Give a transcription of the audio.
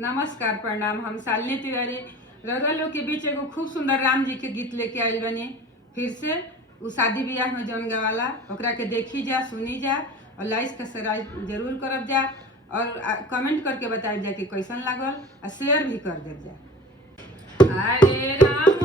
नमस्कार प्रणाम। हम शालिनी तिवारी रउरा लोग के बीच एगो खूब सुंदर राम जी के गीत लेके आइल बनी। फिर से उ शादी ब्याह में जौन गवाला ओकरा के देखी जा, सुनी जा और लाइक सब्सक्राइब जरूर करब जा और कमेंट करके बताइब जा कि कैसन लागल और शेयर भी कर देब जा। हरे राम